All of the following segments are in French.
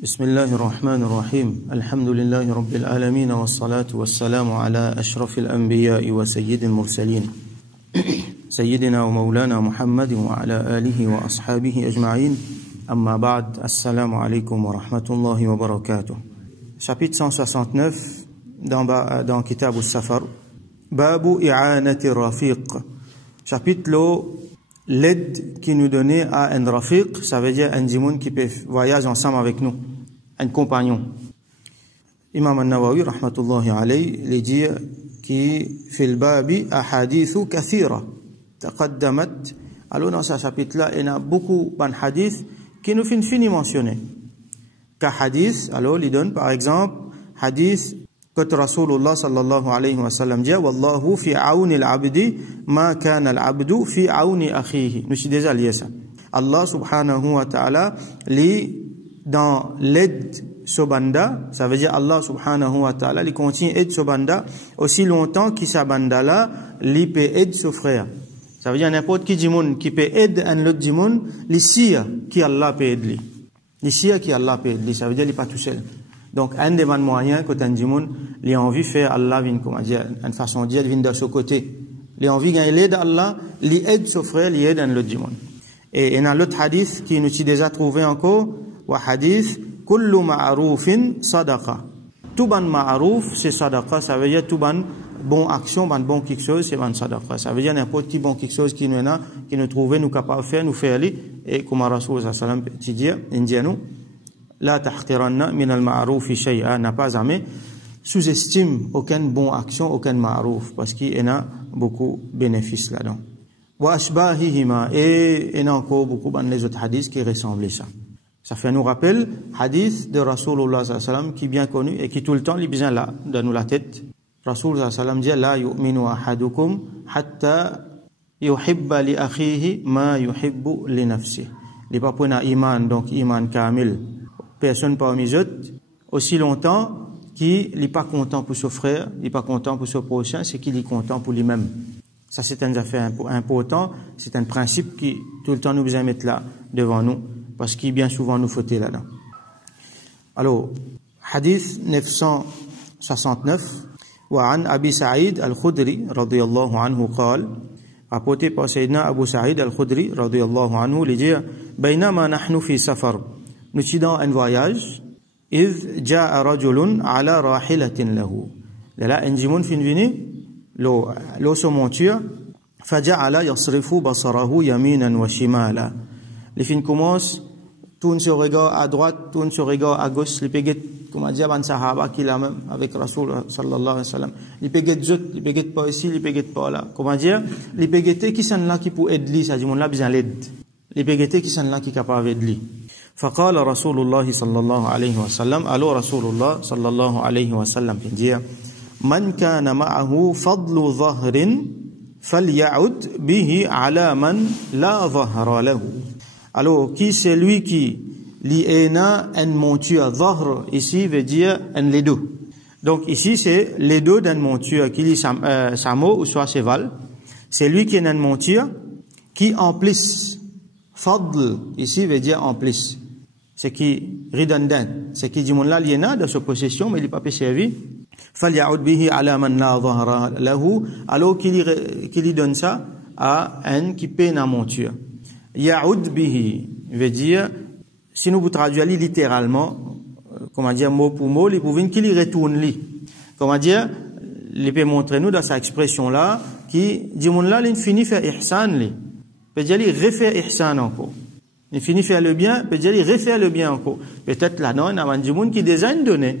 بسم الله الرحمن الرحيم الحمد لله رب العالمين والصلاة والسلام على أشرف الأنبياء وسيد المرسلين سيدنا ومولانا محمد وعلى آله وأصحابه أجمعين أما بعد السلام عليكم ورحمة الله وبركاته. Chapitre 169 dans Kitab al-Safar, Babu i'anati rafiq. Chapitre l'aide qui nous donnait à un rafiq, ça veut dire un djimoun qui peut voyager ensemble avec nous, un compagnon. Imam al-Nawawi rahmatullahi alayhi il dit qui في الباب أحاديث كثيرة تقدمت. Alors dans ce chapitre-là, il y a beaucoup de hadiths qui nous finissent mentionner. Qu'un hadith, alors il donne par exemple hadith que Rasulullah sallallahu alayhi wa sallam dit wallahu fi auni al-abdi ma kana al-abdu fi auni akhihi. Nous sommes déjà liés ça. Allah subhanahu wa ta'ala li dans l'aide sobanda, ça veut dire Allah subhanahu wa ta'ala li continue aide sobanda aussi longtemps que sa banda là li peut aide son frère. Ça veut dire n'importe qui djimoun qui peut aider un autre djimoun, li sia qui Allah peut aider lui. Li sia qui Allah peut aider lui, ça veut dire il pas tout seul. Donc, un des moyens que un djimoun, il a envie de faire Allah, comment dire, une façon de dire, vient de ce côté. Il a envie de gagner l'aide d'Allah, il aide son frère, il aide un autre djimoun. Et il y a un autre hadith qui nous a déjà trouvé encore, wa hadith, kullu ma'arufin sadaqa. Tout ban ma'aruf, c'est sadaqa, ça veut dire tout ban bon action, ban bon quelque chose, c'est ban sadaqa. Ça veut dire n'importe qui bon quelque chose qui nous a, qui nous trouve, nous capable de faire, nous faire aller, et comme Rasul sallallahu alayhi wa sallam dit, indiano, la tahqiranna min al-ma'ruf shay'a, n'a pas jamais sous-estime aucune bonne action, aucun ma'ruf, parce qu'il y a beaucoup de bénéfices là-dedans. Wa ashbahihima, et il y a encore beaucoup de autres hadiths qui ressemblent à ça. Ça fait nous rappel hadith de Rasulullah sallallahu alayhi wa sallam qui est bien connu et qui tout le temps il vient là dans nous la tête. Rasulullah sallallahu alayhi wa sallam dit la yu'minu ahadukum hatta yuhibba li akhihi ma yuhibbu li nafsihi. Les pas pour iman, donc iman kamil. Personne parmi eux aussi longtemps qu'il n'est pas content pour son frère, il n'est pas content pour son prochain, c'est qu'il est content pour lui-même. Ça, c'est une affaire importante, c'est un principe qui, tout le temps, nous besoin mettre là, devant nous, parce qu'il bien souvent nous fauter là-dedans. Alors, hadith 969, وعن أبي سعيد الخدري رضي الله عنه قال, rapporté par Sayyidina Abu Sa'id al-Khudri رضي الله عنه, il dit, بينما نحن في سفر, nous sommes dans un voyage, إذ جاء رجل على راحلة له. Là, un djimoun fin vini, l'eau se monture, فجعل يصرف بصره يمينا وشمالا. Les fins commencent, tourne sur regard à droite, tourne sur regard à gauche, les péguettes, comme on dit, ban sahaba qui l'a même avec Rasul sallallahu alayhi wa sallam. Les péguettes zut, les péguettes pas ici, les péguettes pas là. Comment dire? Les péguettes qui sont là qui pour aider lui, ça dit, mon là besoin l'aide. Les péguettes qui sont là qui capable d'aider lui. فقال رسول الله صلى الله عليه وسلم ألو رسول الله صلى الله عليه وسلم dit من كان معه فضل ظهر فليعد به على من لا ظهر له. Alors qui c'est lui qui liena un monture ظهر ici veut dire un les deux. Donc ici c'est les deux d'un monture qui lit samo ou soit cheval. C'est lui qui est un monture qui emplisse. Fadl ici veut dire emplisse. C'est qui redondant, c'est qui dit mon là il y en a de sa possession mais il n'est pas servi. فليعد به على من لا ظهر له. Alors qu'il lui donne ça à un qui paie la monture. يعد به veut dire, si nous vous traduisons littéralement, comment dire mot pour mot, il pouvait qu'il y retourne lui. Comment dire, il peut montrer nous dans sa expression là qui dit mon là il finit faire ihsan lui. Peut dire il refait ihsan encore. Il finit faire le bien, peut dire il refait le bien encore. Peut-être là non, il y a un djimoun qui déjà une donnée,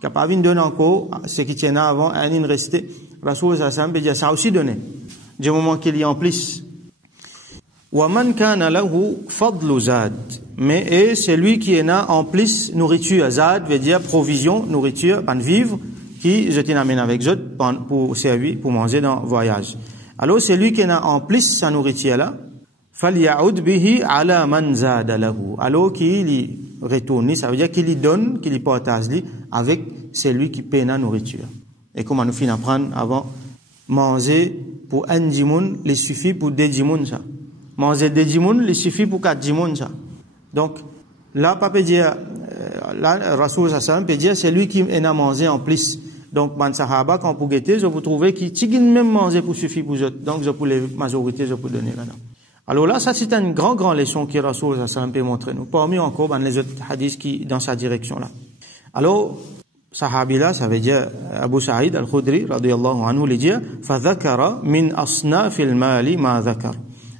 capable de donner encore ce qui tient avant, un in resté. Rasoul sallam peut dire ça aussi donné. Du moment qu'il y en plus. Wa man kana lahu fadlu zad. Mais et celui qui en a en plus nourriture, zad veut dire provision, nourriture, pan vivre, qui je t'amène avec eux pour servir, pour manger dans le voyage. Alors celui qui en a en plus sa nourriture là, فَلْيَعُدْ بِهِ عَلَى مَنْ زَادَ لَهُ. Alors qu'il y retourne, ça veut dire qu'il y donne, qu'il y partage avec celui qui paie la nourriture. Et comment nous finissons apprendre avant, manger pour un djimoun, il suffit pour deux djimouns ça. Manger deux djimouns, il suffit pour quatre djimouns ça. Donc, là, pas peut dire, là, Rasoul sallam peut dire, c'est lui qui en a mangé en plus. Donc, man sahaba, quand vous guettez, je vous trouvez qui même manger pour suffire pour eux. Donc, je pour les majorités, je peux donner là-dedans. Alors là, ça, c'est une grande leçon que Rasoul sallam peut montrer nous. Parmi encore, les autres hadiths qui, dans sa direction là. Alors, sahabi là, ça veut dire, Abu Sa'id al-Khudri, radiyallahu anhu, il dit, فَذَكَرَ مِنْ أَصْنَافِ الْمَالِ مَا ذَكَرَ.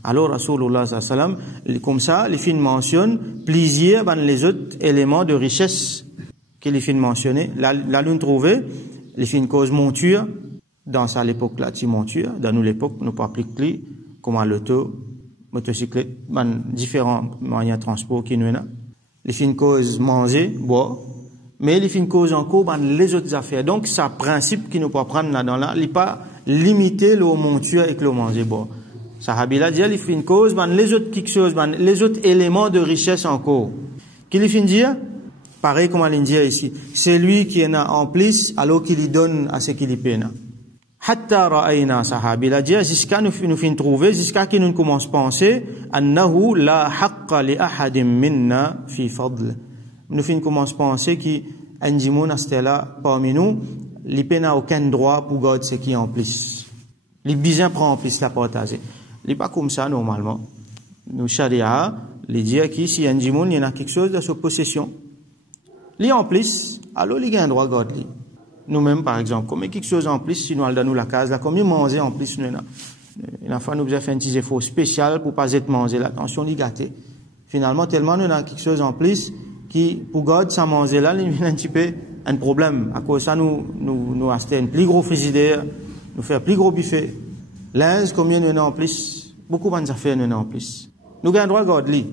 Alors, Rasulullah sallam, comme ça, les films mentionnent plaisir dans les autres éléments de richesse qu'il les mentionné. Là, l'on trouvait, les films cause monture, dans ça l'époque là, tu monture, dans nous l'époque, nous pas appliquer comme l'auto, motocyclette, différents moyens de transport qui nous ont. Les films cause manger, boire, mais les films cause encore, les autres affaires. Donc, c'est un principe qui nous peut prendre là-dedans là, il n'est pas limité le monture et que le manger, boire. Sahabi là dit, il fait une cause, les autres quelque chose, les autres éléments de richesse encore. Qu'il fait dire, pareil comme on dit ici, c'est lui qui en a en plus, alors qu'il y donne à ce qu'il y peine. Hatta ra'ayna sahabi là dit, jusqu'à nous fin trouver, jusqu'à qu'il nous commence à penser, annahu la haqqa li ahadim minna fi fadl. Nous fin commence à penser qu'un djimoun là parmi nous, il peine aucun droit pour garder ce qui est en plus. Les bisins prend en plus la partager. Il n'est pas comme ça normalement. Nous, charia, les dire qui, si un djimoun, il y en a quelque chose de sa possession. Li en plus, alors il y a un droit à garder. Nous-mêmes, par exemple, comme quelque chose en plus, si nous allons dans la case, là, comme il manger en plus, nous, il a fallu nous faire un petit effort spécial pour pas être mangé là. Attention, il gâté. Finalement, tellement nous avons quelque chose en plus, qui, pour garder ça manger là, il y a un petit peu un problème. À cause de ça, nous acheter un plus gros frigidaire, nous faire un plus gros buffet. L'Inde, combien nous en plus? Beaucoup d'affaires nous en plus. Nous avons droit à garder.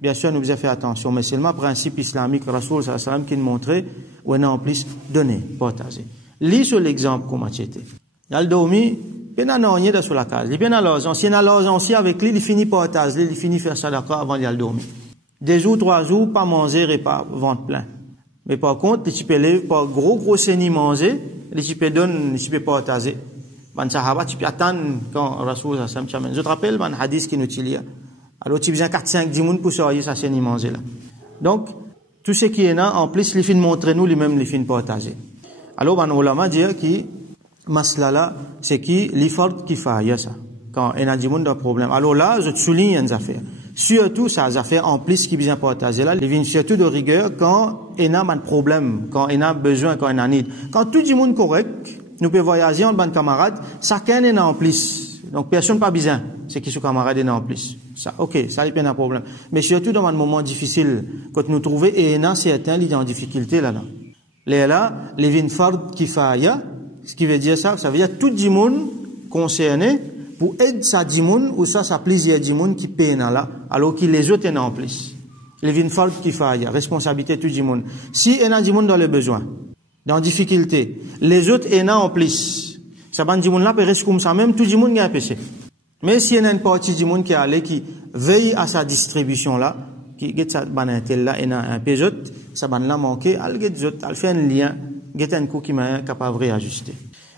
Bien sûr, nous devons faire attention, mais c'est le principe islamique, Rasoul sallam, qui nous montrait, où on a en plus donné, partager. Lis sur l'exemple, comment c'était. Il a le dormi, il n'a rien de sur la case. Il a l'argent. S'il a l'argent aussi avec lui, il finit partager, il finit faire ça d'accord avant d'aller dormir. 2 jours, 3 jours, pas manger et pas ventre plein. Mais par contre, tu peux lever, par gros séni manger, tu peux donner, tu peux partager. Man sahaba, tu peux attendre quand Rasoul sallam t'amène. Je te rappelle, man hadith qui nous dit. Alors, tu as besoin 4-5 dimoun pour sortir ça, c'est ni manger là. Donc, tout ce qui est là, en plus, les films montrent nous, les mêmes, les films partagés. Alors, man ulama dit que, masla là, c'est qui, l'effort qui fait, ça. Quand il y a dimoun d'un problème. Alors là, je te souligne une affaire. Surtout, ça, les affaires en plus qui besoin partager là, les vignes surtout de rigueur quand il y a un problème, quand il y a besoin, quand il y a un need. Quand tout le monde correct, nous pouvons voyager en bande camarades, chacun est en plus. Donc, personne pas besoin. C'est qui ce camarade est en plus. Ça, ok, ça, il n'y a pas de problème. Mais surtout dans un moment difficile, quand nous trouvons, et il y a certains, qui sont en difficulté là-dedans. Là, les vignes fard qui faillent, ce qui veut dire ça veut dire tout le monde concerné, pour aider ça dimoun ou ça plaisir dimoun qui paye là alors que les autres en plus les vins fort qui faille responsabilité tout dimoun si en a dimoun dans le besoin dans difficulté les autres en plus ça ban dimoun là peut rester comme ça même tout dimoun gagne péché mais si en a une partie dimoun qui allait qui veille à sa distribution là qui get ça ban tel là en a un peu autres ça ban là manquer al get autres al fait un lien get un coup qui m'a capable de réajuster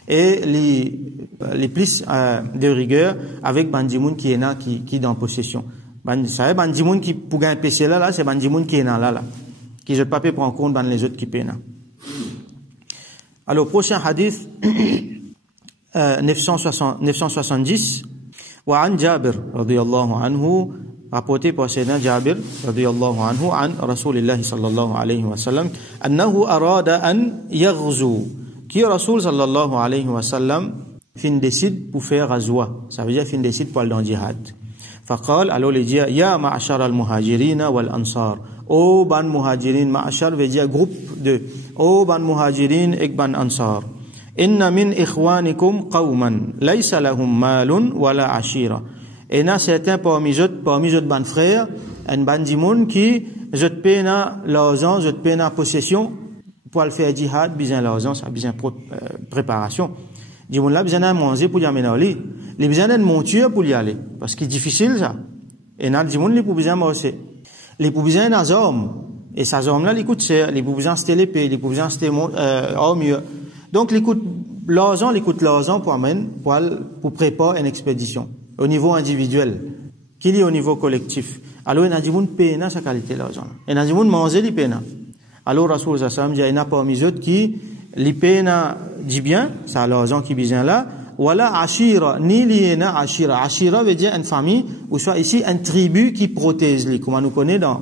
et les plus de rigueur avec bandimoun qui est là qui dans possession ça bandimoun qui pour gagner PC là c'est bandimoun qui est là qui je pas peut prendre compte dans les autres qui peinent. Alors prochain hadith 970 wa an Jabir radiyallahu anhu rapporté par Sayyidina Jabir radiyallahu anhu an Rasulillah sallallahu alayhi wa sallam annahu arada an yaghzu qui Rasoul sallallahu alayhi wa sallam fin décide pour faire azwa ça veut dire fin décide pour aller dans jihad faqal alors il dit ya ma'ashar al-muhajirin wal-ansar o ban muhajirin ma'ashar veut dire groupe de o ban muhajirin et ban ansar inna min ikhwanikum qawman laysa lahum malun wala ashira et na certains parmi autres ban frères un ban dimoun qui je te pena l'argent je te pena possession pour le faire jihad, besoin l'argent, ça besoin préparation. Dimoun là besoin de manger pour y amener ali. Les besoin de monture pour y aller parce que c'est difficile ça. Et na dimoun les pour besoin marcher. Les pour besoin des armes et ces armes là les coûtent cher, les pour besoin c'était l'épée, les pour besoin c'était armure. Donc les coûte l'argent, pour amener pour préparer une expédition au niveau individuel, qu'il y au niveau collectif. Alors il y a dimoun paye na sa qualité l'argent. Et na dimoun manger les paye na. Alors Rasul sallam dit il n'a pas mis autres qui l'ipena dit bien ça l'argent qui bien là wala ashira ni liena ashira. Ashira veut dire une famille ou soit ici une tribu qui protège les, comme on nous connaît dans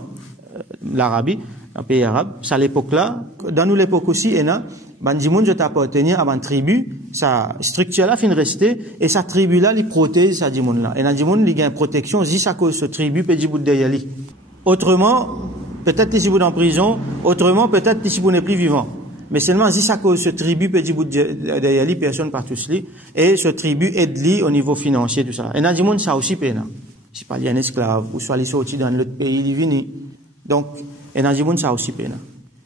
l'Arabie, dans le pays arabe. C'est à l'époque là, dans nous l'époque aussi, et là, bandimoun je t'appartenir à une tribu, sa structure là fin rester et sa tribu là il protège sa dimoun là. Et la dimoun il gagne protection juste à cause de cette tribu peut dire bout derrière lui. Autrement, peut-être si vous êtes en prison, autrement peut-être si vous n'êtes plus vivant. Mais seulement si ça cause ce tribu peut dire derrière lui personne par tous lui et ce tribu aide lui au niveau financier tout ça. Et na dimoun ça aussi pena. Si pas un esclave ou soit il sorti dans l'autre pays il vini. Donc et na dimoun ça aussi pena.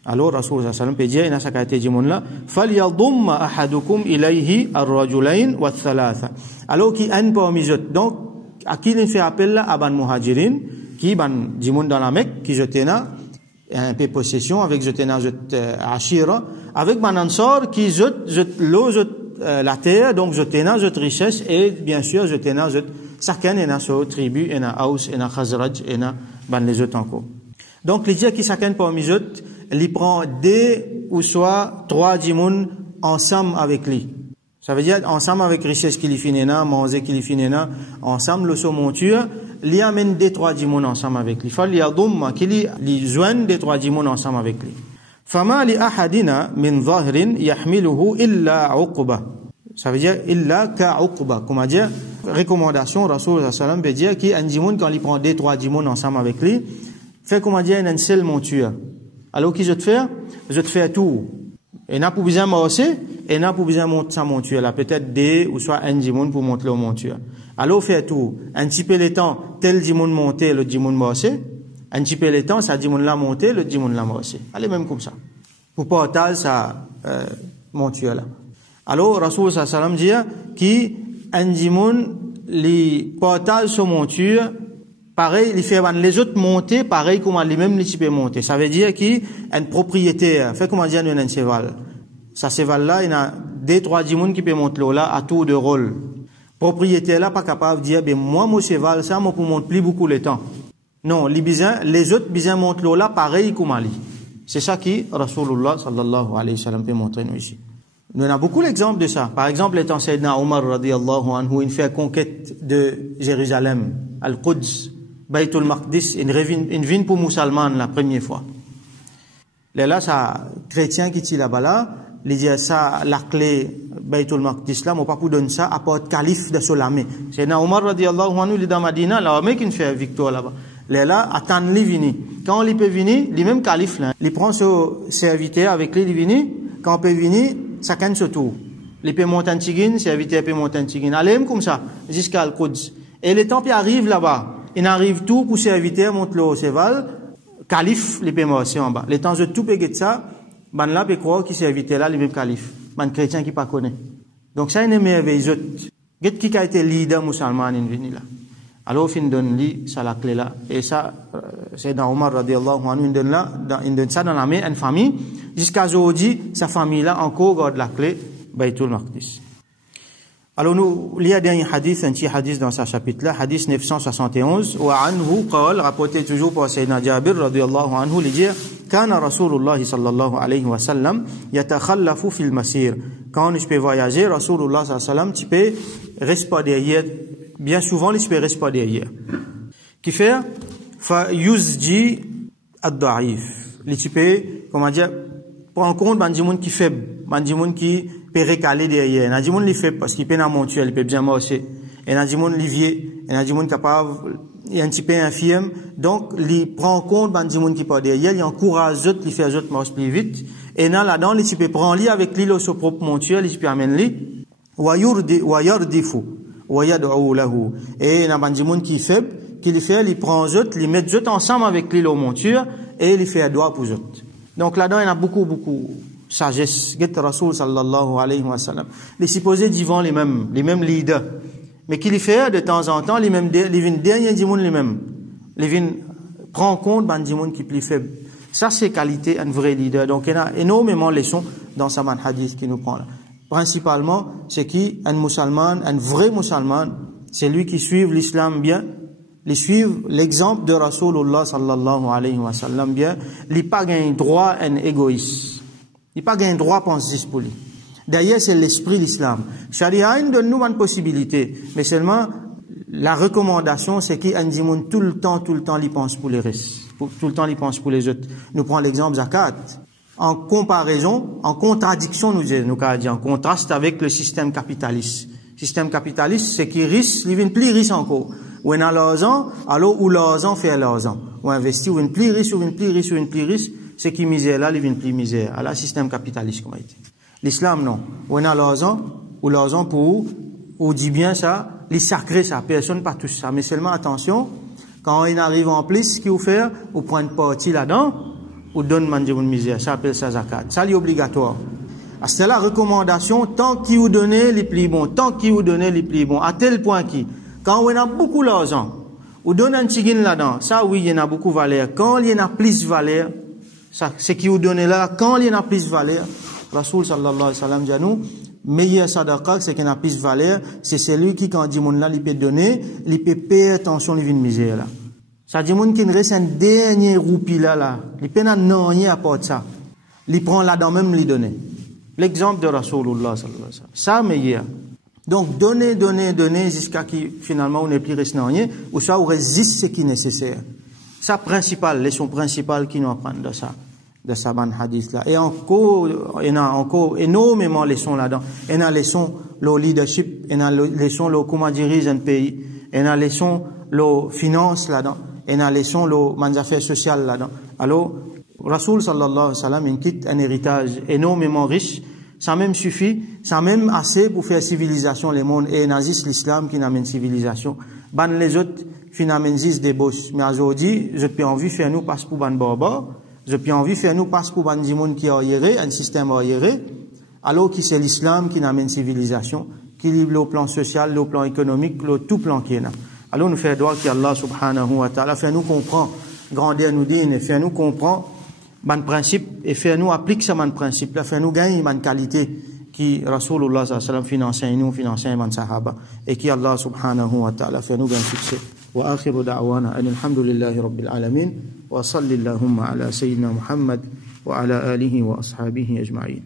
Alors Rasul sallallahu alayhi wa sallam peut dire ina sa qualité dimoun là falyadhum ahadukum ilayhi ar-rajulain wa thalatha. Alors qui un parmi eux. Donc à qui il fait appel là à ban muhajirin qui ban dimoun dans la Mecque qui jetait là un peu possession avec jetena ashira avec Manansor qui jette l'eau la terre donc jetena richesse et bien sûr jetena chacun est sur tribu et na Aus et na Khazraj et na ban les autres encore. Donc les dire qui chacun parmi eux il prend deux ou soit trois dimoun ensemble avec lui. Ça veut dire ensemble avec richesse qu'il finena manger qu'il finena ensemble le so monture li amène des trois dimoun ensemble avec lui. Fal yadum qu'il li joigne des trois dimoun ensemble avec lui. Fama li ahadina min zahrin yahmiluhu illa uqba. Ça veut dire illa ka uqba. Comment dire recommandation Rasul sallallahu alayhi wa sallam veut dire qui un dimoun quand il prend des trois dimoun ensemble avec lui fait comment dire une seule monture. Alors qui je te fais tout. Et n'a pas besoin de marcher, et n'a pas besoin de monter sa monture là. Peut-être deux ou soit un dimoun pour monter la monture. Alors fait tout. Un petit peu le temps, tel dimoun monter, le dimoun marcher. Un petit peu le temps, ça dimoun la monter, le dimoun la marcher. Allez même comme ça. Pour porter sa monture là. Alors Rasul sallallahu alayhi wa sallam dit qui un dimoun li portage sa monture pareil, il fait les autres monter, pareil comme lui-même les peut monter. Ça veut dire qu'un propriétaire, fait comment dire un cheval. Ça cheval là, il y a deux, trois dimoun qui peut monter là à tour de rôle. Propriétaire là, pas capable de dire, ben, moi, mon cheval, ça, moi, pour monter plus beaucoup le temps. Non, les autres, bizarre montent là, pareil comme lui. C'est ça qui, Rasulullah, sallallahu alayhi wa sallam, peut montrer nous ici. Nous avons beaucoup d'exemples de ça. Par exemple, étant Sayyidina Omar, radiyallahu anhu, il fait conquête de Jérusalem, Al-Quds, Baytul Maqdis, une ville pour musulmans la première fois. Là, ça, chrétien qui tire là-bas là, il dit ça, la clé Baytul Maqdis là, moi pas pour donner ça, apporte calife de Solamé. C'est na Omar radiyallahu anhu, il est dans Madina, là, mais qui fait victoire là-bas. Là, attend lui venir. Quand il peut venir, lui même calife là, il prend ce serviteur avec lui, il venir. Quand il peut venir, chacun se tourne. Il peut monter un tigine, serviteur peut monter un tigine. Allez, comme ça, jusqu'à Al-Quds. Et le temps, il arrive là-bas. Il arrive tout pour serviteur monte le cheval, calife les paiements aussi en bas. Les temps de tout payer ça, ban là peut croire qui serviteur là les mêmes calife, ban chrétien qui pas connaît. Donc ça une merveille. Get qui a été leader musulman in vini là. Alors fin donne lui ça la clé là et ça c'est dans Omar radiyallahu anhu il donne là il donne ça dans la main une famille jusqu'à aujourd'hui sa famille là encore garde la clé Baytul Maqdis. Alors nous, il y a un petit hadith dans ce chapitre-là, hadith 971, wa anhu qal, rapporté toujours par Sayyidina Jabir, radiyallahu anhu, il dit, kana Rasulullah sallallahu alayhi wa sallam, yatakhallafu fil masir. Quand je peux voyager, Rasulullah sallallahu alayhi wa sallam, tu peux rester derrière, bien souvent, il peut rester derrière. Qui fait, fa yuzji ad-da'if. Tu peux, comment dire, prendre en compte, bandimoun qui faible, bandimoun qui peut récaler derrière. Nadimoun li fait parce qu'il peut na montuel, il peut bien marcher. Et Nadimoun li vieux, et Nadimoun capable, il est un petit peu infirme. Donc, il prend en compte bandimoun qui part derrière, il encourage les autres, il fait les autres marcher plus vite. Et là-dedans, il peut prendre lui avec lui, son propre montuel, il peut amener lui. Wa yardifu, wa yad'u lahu. Et na bandimoun qui est faible, qu'il fait, il prend les autres, il met les autres ensemble avec lui, leur monture, et il fait un doigt pour les autres. Donc là-dedans, il y a beaucoup sagesse. Get Rasul sallallahu alayhi wa sallam. Les supposés divans les mêmes leaders. Mais qu'il fait de temps en temps, les derniers dimoun les mêmes. Les vins prend en compte ban dimoun qui plus faible. Ça, c'est qualité un vrai leader. Donc, il y a énormément de leçons dans ce hadith qui nous prend là. Principalement, c'est qui, un vrai musulman, c'est lui qui suit l'islam bien, les suivre l'exemple de Rasulullah sallallahu alayhi wa sallam bien, il pas gain droit un égoïste. Il pas gain droit penser pour lui. D'ailleurs, c'est l'esprit de l'islam. Sharia donne nous une possibilité, mais seulement la recommandation, c'est qu'il dit tout le temps, il pense pour les restes. Tout le temps, il pense pour les autres. Nous prenons l'exemple zakat. En comparaison, en contradiction, nous dit, en contraste avec le système capitaliste. Le système capitaliste, c'est qu'il risque, il vient plus riche encore. Ou on a l'argent, alors où l'argent fait l'argent. Ou investir, ou une plus riche, ou une plus riche, ou une plus riche, c'est qui misère là, il vient plus misère. Alors, système capitaliste, comme il dit. L'islam, non. Ou on a l'argent, ou l'argent pour, ou dit bien ça, les sacrés, ça, personne pas tout ça. Mais seulement attention, quand on arrive en plus, ce qu'il faut faire, ou prendre partie là-dedans, ou donne manger une misère. Ça appelle ça zakat. Ça, c'est obligatoire. C'est la recommandation, tant qu'il vous donne les plus bons, tant qu'il vous donne les plus bons, à tel point que, quand on a beaucoup d'argent, ou donne un tigin là-dedans, ça oui, il y en a beaucoup de valeur. Quand il y en a plus de valeur, ça, c'est qui vous donne là, quand il y en a plus de valeur, Rasoul sallallahu alayhi wa sallam dit à nous, meilleur sadaqa, c'est qu'il y en a plus de valeur, c'est celui qui, quand dit mon là, il peut donner, il peut payer attention, il vient de misère là. Ça dit mon qui ne reste un dernier roupie là, il peut n'en rien apporter ça. Il prend là-dedans même, il donne. L'exemple de Rasulullah sallallahu alayhi wa sallam. Ça, meilleur. Donc, donner, jusqu'à qui, finalement, on n'est plus resté rien, ou ça, on résiste ce qui est nécessaire. Ça, principal, leçon principale qui nous apprend de ça ban hadith là. Et encore, il y a encore énormément de leçons là-dedans. Il y a leçons, le leadership, il y a leçons, le comment diriger un pays, il y a leçons, le finance là-dedans, il y a leçons, le affaires sociales là-dedans. Alors, Rasoul sallallahu alayhi wa sallam, il quitte un héritage énormément riche. Ça même suffit, ça même assez pour faire civilisation le monde. Et nazis l'islam qui n'amène civilisation. Ban les autres, qui n'amènent des bosses. Mais aujourd'hui, je peux envie faire nous passe pour ban barbar. Je peux envie faire nous passe pour ban du monde qui a arriéré, un système arriéré. Alors que c'est l'islam qui n'amène civilisation, qui livre le plan social, le plan économique, le tout plan qui est là. Alors nous faisons droit qu'Allah subhanahu wa ta'ala fait nous comprendre, grandir nous dit, et fait nous comprendre, ban principe, et fait nous appliquer ce ban principe, là, fait nous gagner ban qualité, qui Rasulullah sallallahu alayhi wa sallam finance man sahaba, et qui Allah subhanahu wa ta'ala fait nous gagner succès. Wa akhiru da'wana, alhamdulillahi rabbil alamin, wa salli allahumma ala sayyidina Muhammad, wa ala alihi wa ashabihi ajma'in.